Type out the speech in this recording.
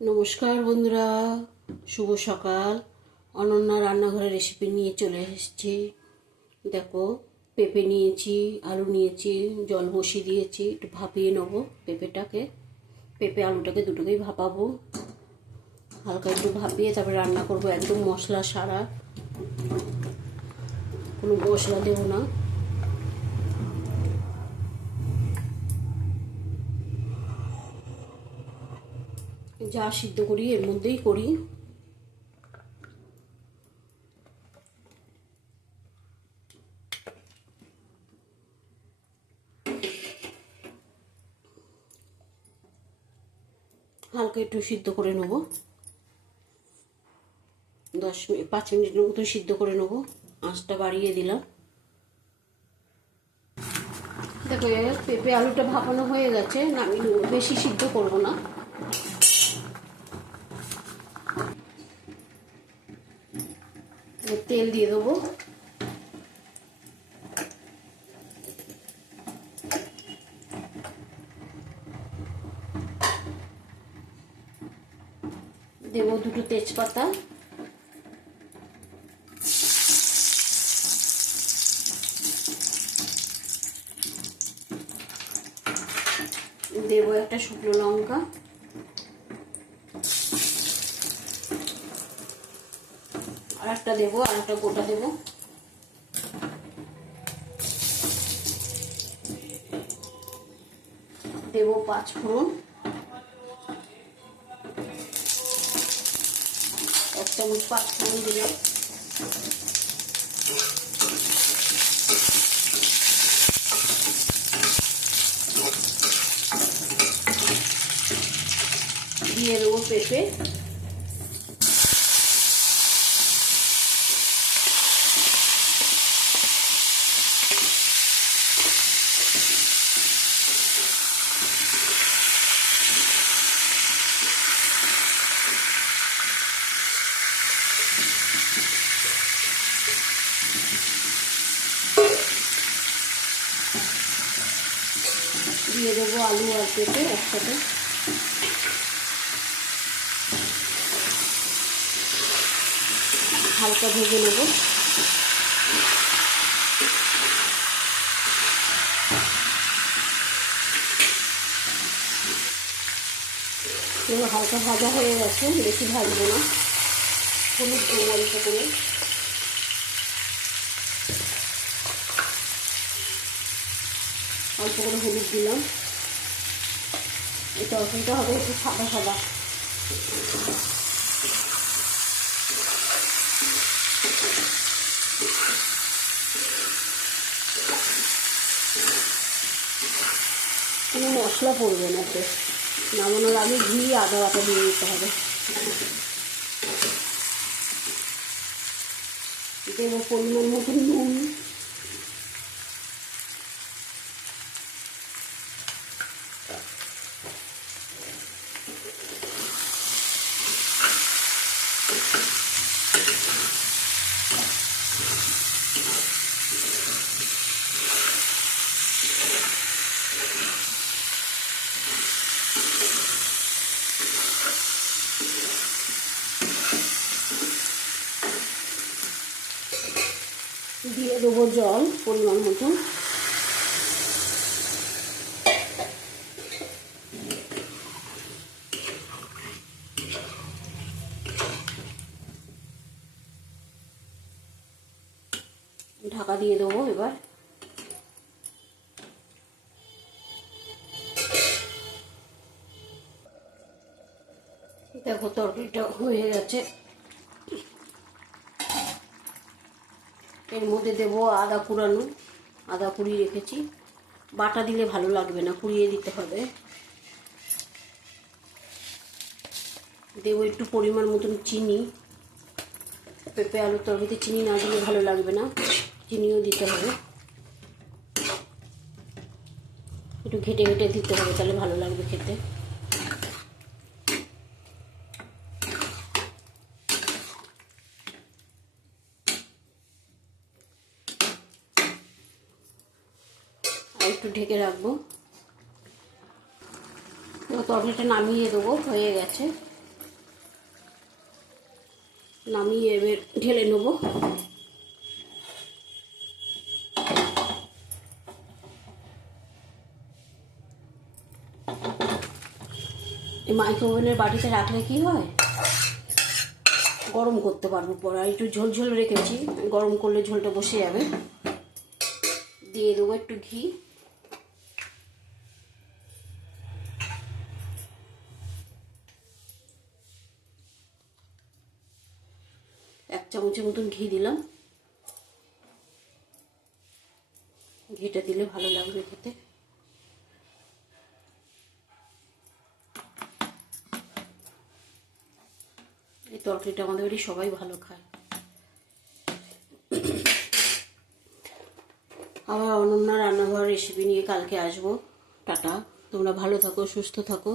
নমস্কার বন্ধুরা, শুভ সকাল। অনন্যা রান্নাঘরের রেসিপি নিয়ে চলে এসেছি। দেখো, পেঁপে নিয়েছি, আলু নিয়েছি, জল বসিয়ে দিয়েছি, একটু ভাপিয়ে নেবো পেঁপে আলুটাকে দুটোকেই ভাপাবো। হালকা একটু ভাপিয়ে তারপরে রান্না করব, একদম মশলা ছাড়া, কোনো মশলা দেবো না। যা সিদ্ধ করি এর মধ্যেই করি। হালকা একটু সিদ্ধ করে নেব, 5 মিনিটের মতো সিদ্ধ করে নেব। আঁচটা বাড়িয়ে দিলাম। দেখো, পেঁপে আলুটা ভাপানো হয়ে গেছে, নামিয়ে নেব, বেশি সিদ্ধ করব না। তেল দিয়ে দেবো। দেবো 2টো তেজপাতা, দেবো একটা শুকনো লঙ্কা, আর একটা গোটা দেবো। দেবো 5 ফোড়ন, 1 চামচ 5 ফোড়ন দিলে। দিয়ে দেবো পেঁপে, দিয়ে দেবো আলু আর পেঁপে একসাথে। হালকা ভেজে নেব। হালকা ভাজা হয়ে গেছে, বেশি ভাজবো না। হলুদ দেবো অল্প করে, হলুদ দিলাম। এই তরকারিটা হবে একটু সাদা সাদা। কোনো মশলা পড়বে না, তো নামানোর আগে ঘি আদা বাটা দিয়ে দিতে হবে। দেবো পরিমাণ মতো নুন, দিয়ে দেবো জল পরিমাণ মতো। ঢাকা দিয়ে দেবো এবার। দেখো, তরকারিটা হয়ে গেছে। এর মধ্যে দেবো আদা কুড়ানো, আদা কুড়িয়ে রেখেছি। বাটা দিলে ভালো লাগবে না, কুড়িয়ে দিতে হবে। দেবো একটু পরিমাণ মতন চিনি। পেঁপে আলুর তরকারিতে চিনি না দিলে ভালো লাগবে না, চিনিও দিতে হবে। একটু ঘেটে ঘেটে দিতে হবে, তাহলে ভালো লাগবে খেতে। আর একটু ঢেকে রাখবো। তরকারিটা নামিয়ে দেবো, হয়ে গেছে। নামিয়ে এবার ঢেলে নেবো। এই মাইক্রোওভেনের বাটিতে রাখলে কি হয়, গরম করতে পারবো পরে। আর একটু ঝোল ঝোল রেখেছি, গরম করলে ঝোলটা বসে যাবে। দিয়ে দেবো একটু ঘি। এক চামচের মতন ঘি দিলাম। ঘিটা দিলে ভালো লাগবে খেতে। এই তরকারিটা আমাদের বাড়ি সবাই ভালো খায়। আবার অনন্যা রান্নাঘর রেসিপি নিয়ে কালকে আসবো। টাটা, তোমরা ভালো থাকো, সুস্থ থাকো।